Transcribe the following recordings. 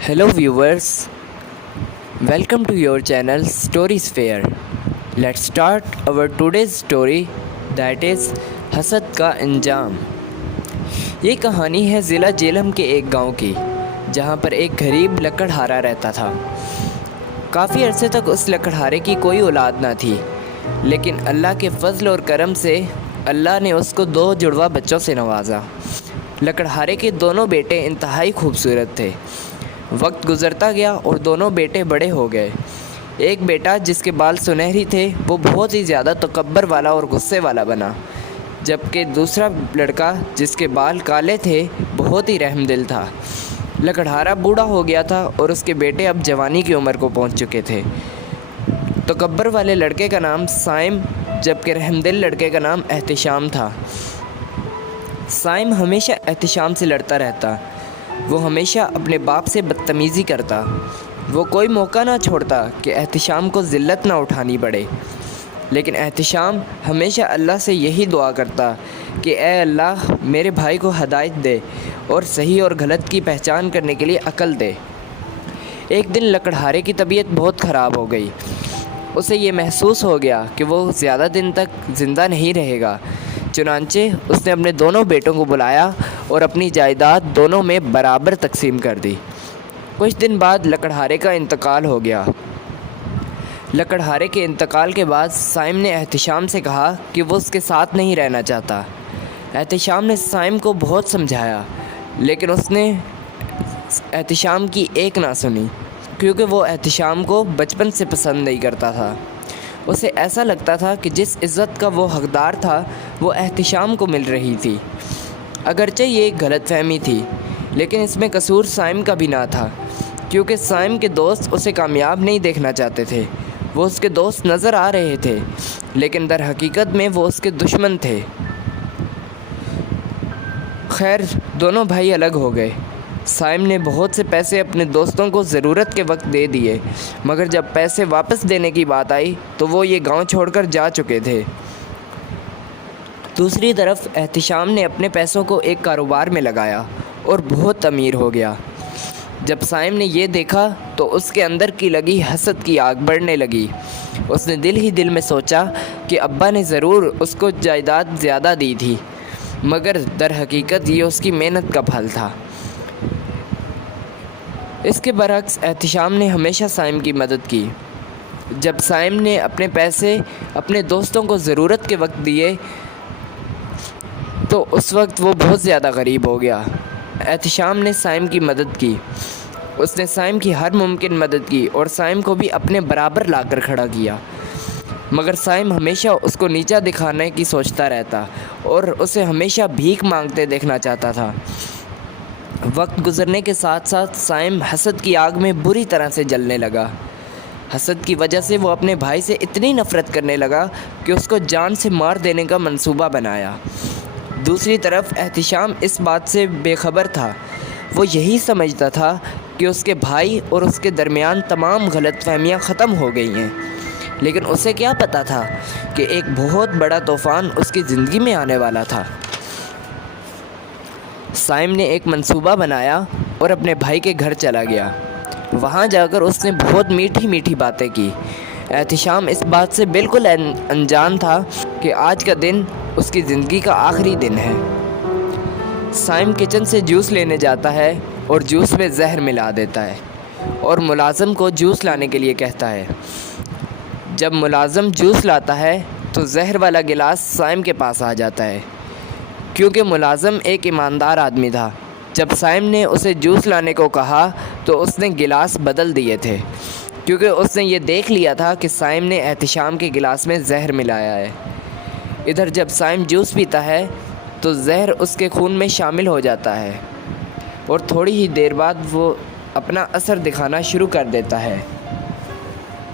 Hello viewers, welcome to your channel Stories Fair. Let's start our today's story that is हसद का अंजाम। ये कहानी है ज़िला जेलम के एक गांव की, जहां पर एक गरीब लकड़हारा रहता था। काफ़ी अरसे तक उस लकड़हारे की कोई औलाद ना थी, लेकिन अल्लाह के फजल और करम से अल्लाह ने उसको 2 जुड़वा बच्चों से नवाजा। लकड़हारे के दोनों बेटे इंतहाई खूबसूरत थे। वक्त गुज़रता गया और दोनों बेटे बड़े हो गए। एक बेटा जिसके बाल सुनहरी थे वो बहुत ही ज़्यादा तकब्बर वाला और गुस्से वाला बना, जबकि दूसरा लड़का जिसके बाल काले थे बहुत ही रहमदिल था। लकड़हारा बूढ़ा हो गया था और उसके बेटे अब जवानी की उम्र को पहुंच चुके थे। तकब्बर वाले लड़के का नाम साइम, जबकि रहमदिल लड़के का नाम एहतिशाम था। साइम हमेशा एहतिशाम से लड़ता रहता। वो हमेशा अपने बाप से बदतमीज़ी करता। वो कोई मौका ना छोड़ता कि एहतिशाम को ज़िल्लत ना उठानी पड़े। लेकिन एहतिशाम हमेशा अल्लाह से यही दुआ करता कि ए अल्लाह, मेरे भाई को हदायत दे और सही और गलत की पहचान करने के लिए अक्ल दे। एक दिन लकड़हारे की तबीयत बहुत ख़राब हो गई। उसे ये महसूस हो गया कि वो ज़्यादा दिन तक ज़िंदा नहीं रहेगा। चुनांचे उसने अपने दोनों बेटों को बुलाया और अपनी जायदाद दोनों में बराबर तकसीम कर दी। कुछ दिन बाद लकड़हारे का इंतकाल हो गया। लकड़हारे के इंतकाल के बाद साइम ने एहतिशाम से कहा कि वो उसके साथ नहीं रहना चाहता। एहतिशाम ने साइम को बहुत समझाया, लेकिन उसने एहतिशाम की एक ना सुनी, क्योंकि वो एहतिशाम को बचपन से पसंद नहीं करता था। उसे ऐसा लगता था कि जिस इज़्ज़त का वो हकदार था वो एहतिशाम को मिल रही थी। अगरचे ये एक गलतफहमी थी, लेकिन इसमें कसूर साइम का भी ना था, क्योंकि साइम के दोस्त उसे कामयाब नहीं देखना चाहते थे। वो उसके दोस्त नज़र आ रहे थे, लेकिन दर हकीकत में वो उसके दुश्मन थे। खैर, दोनों भाई अलग हो गए। साइम ने बहुत से पैसे अपने दोस्तों को ज़रूरत के वक्त दे दिए, मगर जब पैसे वापस देने की बात आई तो वो ये गांव छोड़कर जा चुके थे। दूसरी तरफ एहतिशाम ने अपने पैसों को एक कारोबार में लगाया और बहुत अमीर हो गया। जब साइम ने ये देखा तो उसके अंदर की लगी हसद की आग बढ़ने लगी। उसने दिल ही दिल में सोचा कि अब्बा ने ज़रूर उसको जायदाद ज़्यादा दी थी, मगर दर हकीकत ये उसकी मेहनत का फल था। इसके बरक्स एहतिशाम ने हमेशा साइम की मदद की। जब साइम ने अपने पैसे अपने दोस्तों को ज़रूरत के वक्त दिए तो उस वक्त वो बहुत ज़्यादा गरीब हो गया। एहतिशाम ने साइम की मदद की। उसने साइम की हर मुमकिन मदद की और साइम को भी अपने बराबर लाकर खड़ा किया, मगर साइम हमेशा उसको नीचा दिखाने की सोचता रहता और उसे हमेशा भीख मांगते देखना चाहता था। वक्त गुज़रने के साथ साथ साइम हसद की आग में बुरी तरह से जलने लगा। हसद की वजह से वो अपने भाई से इतनी नफ़रत करने लगा कि उसको जान से मार देने का मंसूबा बनाया। दूसरी तरफ एहतिशाम इस बात से बेखबर था। वो यही समझता था कि उसके भाई और उसके दरमियान तमाम गलतफहमियाँ ख़त्म हो गई हैं, लेकिन उसे क्या पता था कि एक बहुत बड़ा तूफ़ान उसकी ज़िंदगी में आने वाला था। साइम ने एक मंसूबा बनाया और अपने भाई के घर चला गया। वहाँ जाकर उसने बहुत मीठी मीठी बातें की। एहतिशाम इस बात से बिल्कुल अनजान था कि आज का दिन उसकी ज़िंदगी का आखिरी दिन है। साइम किचन से जूस लेने जाता है और जूस में जहर मिला देता है और मुलाज़म को जूस लाने के लिए कहता है। जब मुलाज़म जूस लाता है तो जहर वाला गिलास साइम के पास आ जाता है, क्योंकि मुलाज़म एक ईमानदार आदमी था। जब साइम ने उसे जूस लाने को कहा तो उसने गिलास बदल दिए थे, क्योंकि उसने ये देख लिया था कि साइम ने एहतिशाम के गिलास में जहर मिलाया है। इधर जब साइम जूस पीता है तो जहर उसके खून में शामिल हो जाता है और थोड़ी ही देर बाद वो अपना असर दिखाना शुरू कर देता है।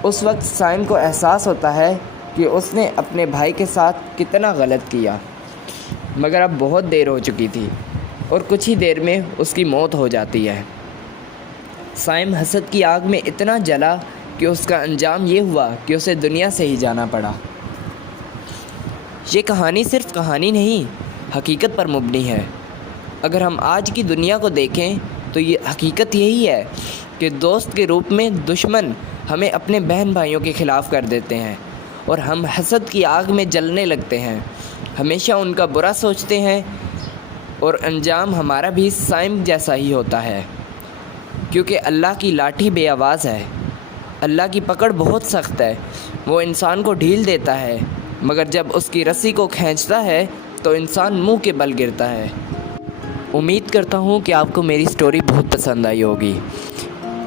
उस वक्त साइम को एहसास होता है कि उसने अपने भाई के साथ कितना गलत किया, मगर अब बहुत देर हो चुकी थी और कुछ ही देर में उसकी मौत हो जाती है। साइम हसद की आग में इतना जला कि उसका अंजाम ये हुआ कि उसे दुनिया से ही जाना पड़ा। ये कहानी सिर्फ कहानी नहीं, हकीकत पर मुबनी है। अगर हम आज की दुनिया को देखें تو یہ حقیقت یہی ہے کہ دوست کے روپ میں دشمن ہمیں اپنے بہن بھائیوں کے خلاف کر دیتے ہیں اور ہم حسد کی آگ میں جلنے لگتے ہیں، ہمیشہ ان کا برا سوچتے ہیں اور انجام ہمارا بھی سائم جیسا ہی ہوتا ہے، کیونکہ اللہ کی لاٹھی بے آواز ہے، اللہ کی پکڑ بہت سخت ہے، وہ انسان کو ڈھیل دیتا ہے مگر جب اس کی رسی کو کھینچتا ہے تو انسان منہ کے بل گرتا ہے۔ امید کرتا ہوں کہ آپ کو میری سٹوری بہت پسند آئی ہوگی۔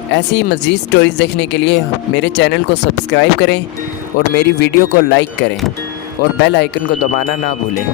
ایسی ہی مزید سٹوریز دیکھنے کے لیے میرے چینل کو سبسکرائب کریں اور میری ویڈیو کو لائک کریں اور بیل آئیکن کو دبانا نہ بھولیں۔